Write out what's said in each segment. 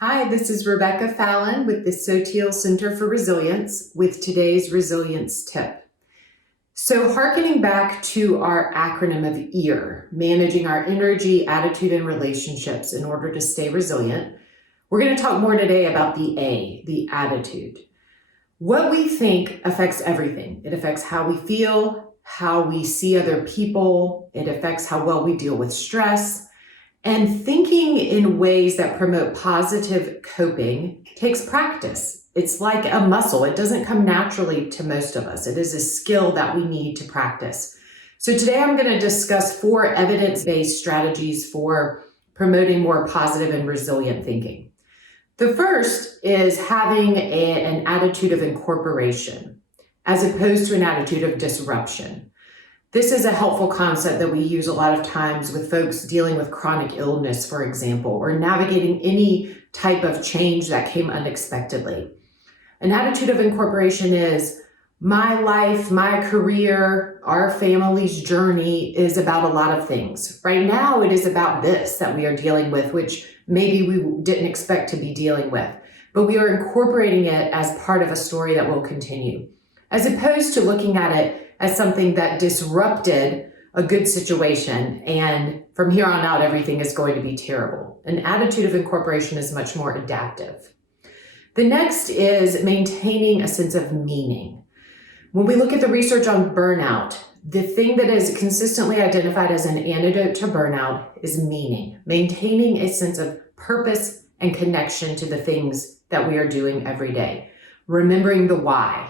Hi, this is Rebecca Fallon with the Sotiel Center for Resilience with today's resilience tip. So hearkening back to our acronym of EAR, managing our energy, attitude, and relationships in order to stay resilient, we're going to talk more today about the A, the attitude. What we think affects everything. It affects how we feel, how we see other people. It affects how well we deal with stress. And thinking in ways that promote positive coping takes practice. It's like a muscle. It doesn't come naturally to most of us. It is a skill that we need to practice. So today I'm going to discuss 4 evidence-based strategies for promoting more positive and resilient thinking. The first is having an attitude of incorporation as opposed to an attitude of disruption. This is a helpful concept that we use a lot of times with folks dealing with chronic illness, for example, or navigating any type of change that came unexpectedly. An attitude of incorporation is my life, my career, our family's journey is about a lot of things. Right now, it is about this that we are dealing with, which maybe we didn't expect to be dealing with, but we are incorporating it as part of a story that will continue, as opposed to looking at it as something that disrupted a good situation, and from here on out, everything is going to be terrible. An attitude of incorporation is much more adaptive. The next is maintaining a sense of meaning. When we look at the research on burnout, the thing that is consistently identified as an antidote to burnout is meaning, maintaining a sense of purpose and connection to the things that we are doing every day. Remembering the why.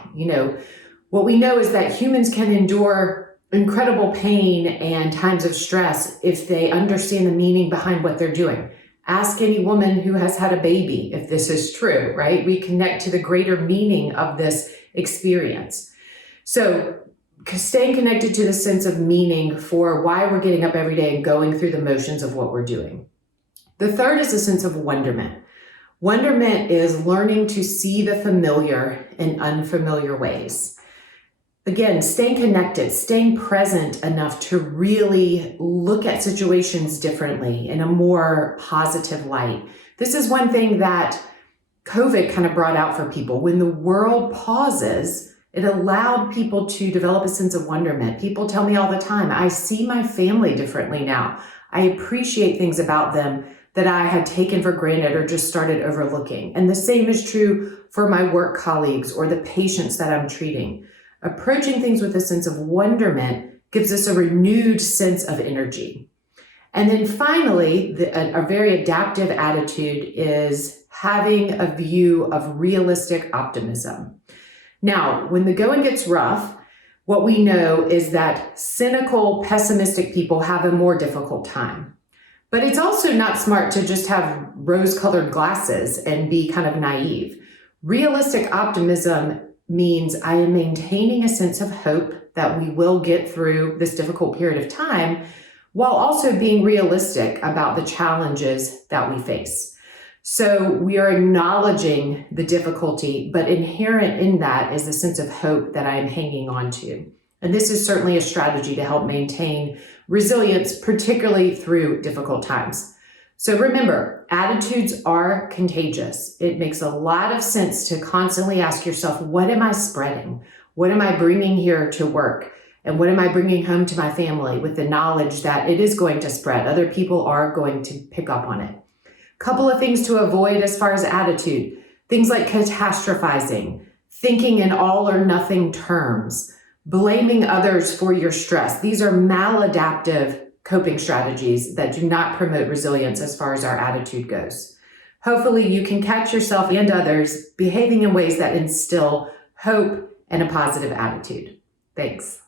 What we know is that humans can endure incredible pain and times of stress if they understand the meaning behind what they're doing. Ask any woman who has had a baby if this is true, right? We connect to the greater meaning of this experience. So staying connected to the sense of meaning for why we're getting up every day and going through the motions of what we're doing. The third is a sense of wonderment. Wonderment is learning to see the familiar in unfamiliar ways. Again, staying connected, staying present enough to really look at situations differently in a more positive light. This is one thing that COVID kind of brought out for people. When the world pauses, it allowed people to develop a sense of wonderment. People tell me all the time, I see my family differently now. I appreciate things about them that I had taken for granted or just started overlooking. And the same is true for my work colleagues or the patients that I'm treating. Approaching things with a sense of wonderment gives us a renewed sense of energy. And then finally, a very adaptive attitude is having a view of realistic optimism. Now, when the going gets rough, what we know is that cynical, pessimistic people have a more difficult time. But it's also not smart to just have rose-colored glasses and be kind of naive. Realistic optimism means I am maintaining a sense of hope that we will get through this difficult period of time, while also being realistic about the challenges that we face. So we are acknowledging the difficulty, but inherent in that is a sense of hope that I am hanging on to. And this is certainly a strategy to help maintain resilience, particularly through difficult times. So remember, attitudes are contagious. It makes a lot of sense to constantly ask yourself, what am I spreading? What am I bringing here to work? And what am I bringing home to my family with the knowledge that it is going to spread? Other people are going to pick up on it. Couple of things to avoid as far as attitude. Things like catastrophizing, thinking in all or nothing terms, blaming others for your stress. These are maladaptive coping strategies that do not promote resilience as far as our attitude goes. Hopefully you can catch yourself and others behaving in ways that instill hope and a positive attitude. Thanks.